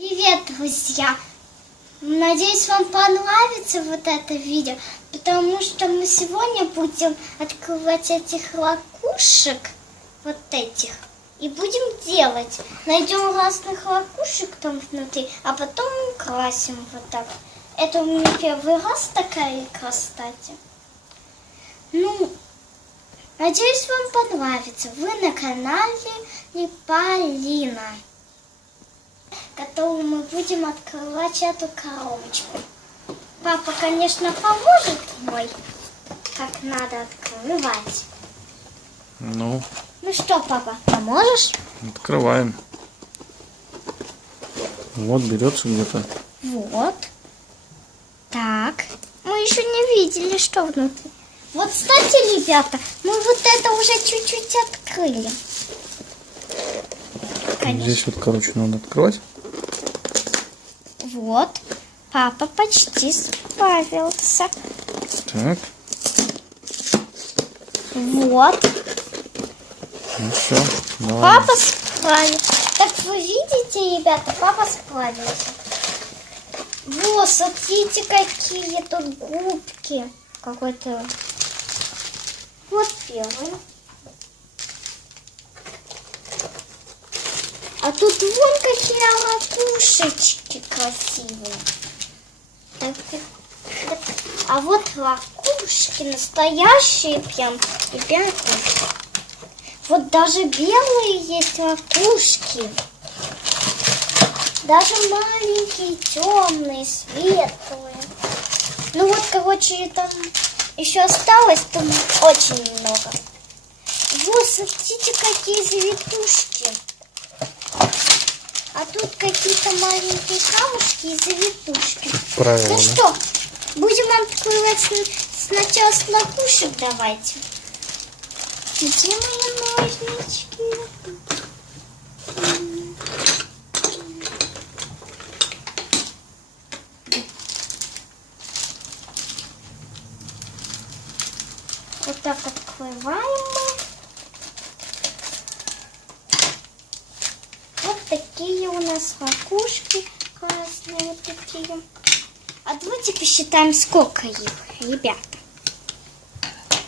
Привет, друзья! Надеюсь, вам понравится вот это видео, потому что мы сегодня будем открывать этих ракушек, вот этих, и будем делать. Найдем разных ракушек там внутри, а потом красим вот так. Это у меня первый раз такая игра, кстати. Надеюсь, вам понравится. Вы на канале Полина, которую мы будем открывать эту коробочку. Папа, конечно, поможет мой, как надо открывать. Ну Что, папа, поможешь? открываем. Вот берется где-то. Вот. Так. Мы еще не видели, что внутри. Вот, кстати, ребята, мы вот это уже чуть-чуть открыли. Конечно. Здесь вот, короче, надо открывать. Вот. Папа почти справился. Так. Вот. Ну все. Давай. Папа справился. Так вы видите, ребята, папа справился. Вот, смотрите, какие тут губки. Какой-то... Вот первый. А тут вон какие ракушечки красивые. А вот ракушки настоящие прям, ребята. Вот даже белые есть ракушки. Даже маленькие, темные, светлые. Ну вот, короче, там еще осталось там очень много. Вот, смотрите, какие завитушки. А тут какие-то маленькие камушки и завитушки. Правильно. Ну что, будем открывать сначала с ракушек, давайте. Где мои ножнички? Вот так открываем мы. Вот такие у нас ракушки красные, вот такие. А давайте посчитаем, сколько их, ребята.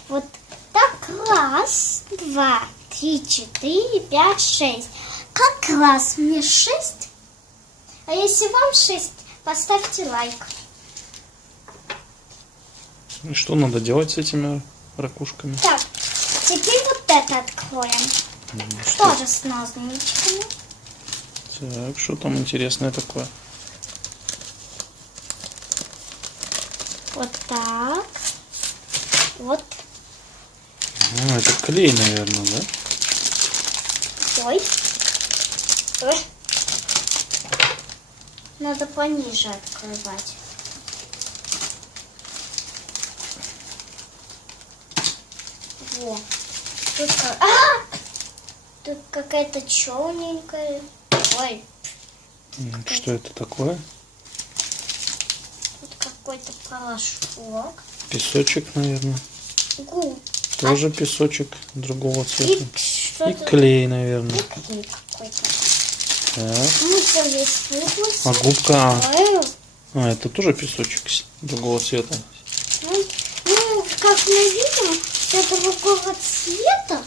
Вот так, раз, два, три, четыре, пять, шесть. Как раз мне 6. А если вам 6, поставьте лайк. И что надо делать с этими ракушками? Так, теперь вот это откроем. Что? Тоже с ножничками. Так, что там интересное такое? Вот так. Вот. Это клей, наверное, да? Ой. Ой. Надо пониже открывать. Во. Тут какая-то черненькая. Ой. Что это такое? Тут какой-то порошок. Песочек, наверное. Губ. Тоже песочек другого цвета. И И что-то. клей, наверное. И клей какой-то. Так. Ну, здесь выпуск. А губка. Это тоже песочек другого цвета. Ну, как мы видим, все другого цвета.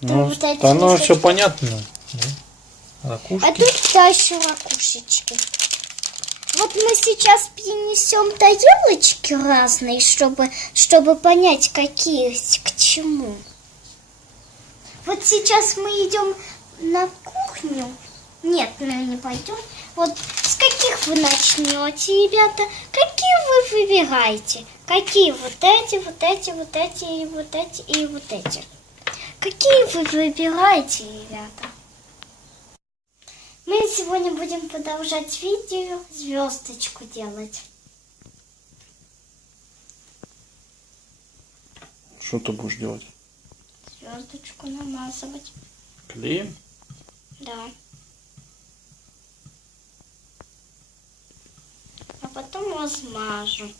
Ну, вот эти оно вот все такие. понятно. Ракушки. А тут дальше ракушечки. Вот мы сейчас принесем тарелочки разные, чтобы понять, какие к чему. Вот сейчас мы идем на кухню. Нет, мы не пойдем. Вот с каких вы начнете, ребята? Какие вы выбираете? Какие вот эти, вот эти, вот эти, и вот эти, и вот эти? Какие вы выбираете, ребята? Мы сегодня будем продолжать видео, звездочку делать. Что ты будешь делать? Звездочку намазывать. Клеем? Да. А потом размажу.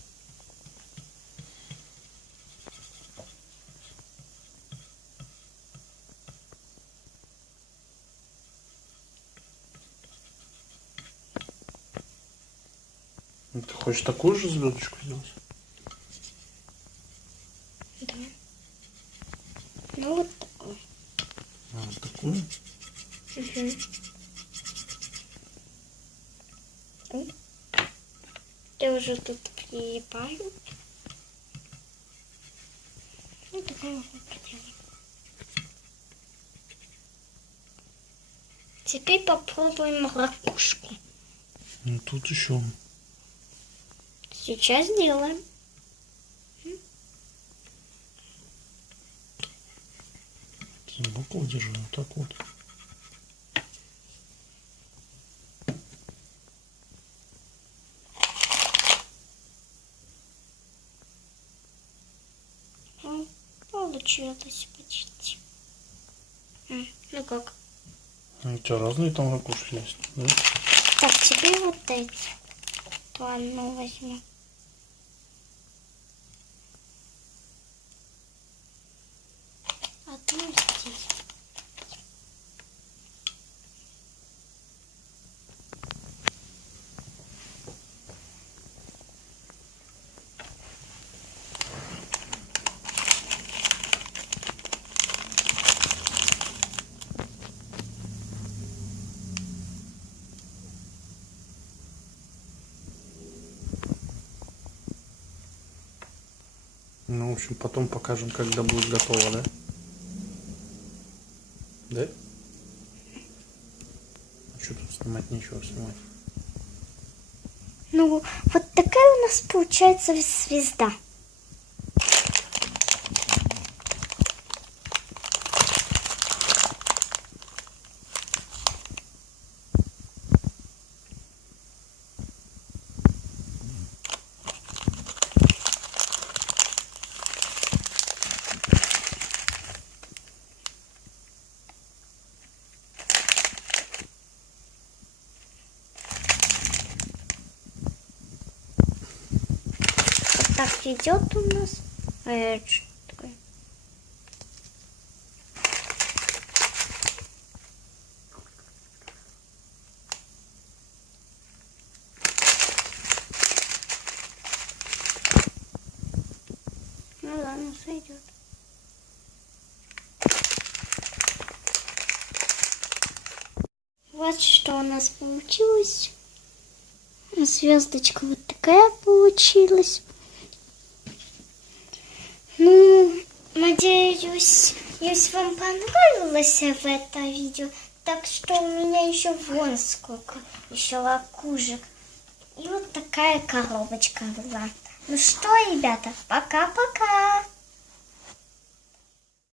Ты хочешь такую же звездочку сделать? Да. Ну вот такой. А, такую? Угу. Я уже тут прилипаю. Ну, такая вот поделаем. Теперь попробуем ракушку. Ну тут еще. Сейчас сделаем. Сбоку держи, вот так вот. Получилось почти. Ну как? У тебя разные там ракушки есть, да? Так, теперь вот эти. То одну возьму. Одну здесь. Ну, в общем, потом покажем, когда будет готово, да? Да? А что тут снимать? Нечего снимать. Ну, вот такая у нас получается звезда. Вот так идет у нас. Что такое? Ну ладно, сойдет. Вот что у нас получилось. Звездочка вот такая получилась. Ну, надеюсь, вам понравилось в это видео. Так что у меня еще вон сколько еще ракушек. И вот такая коробочка была. Ну что, ребята, пока-пока.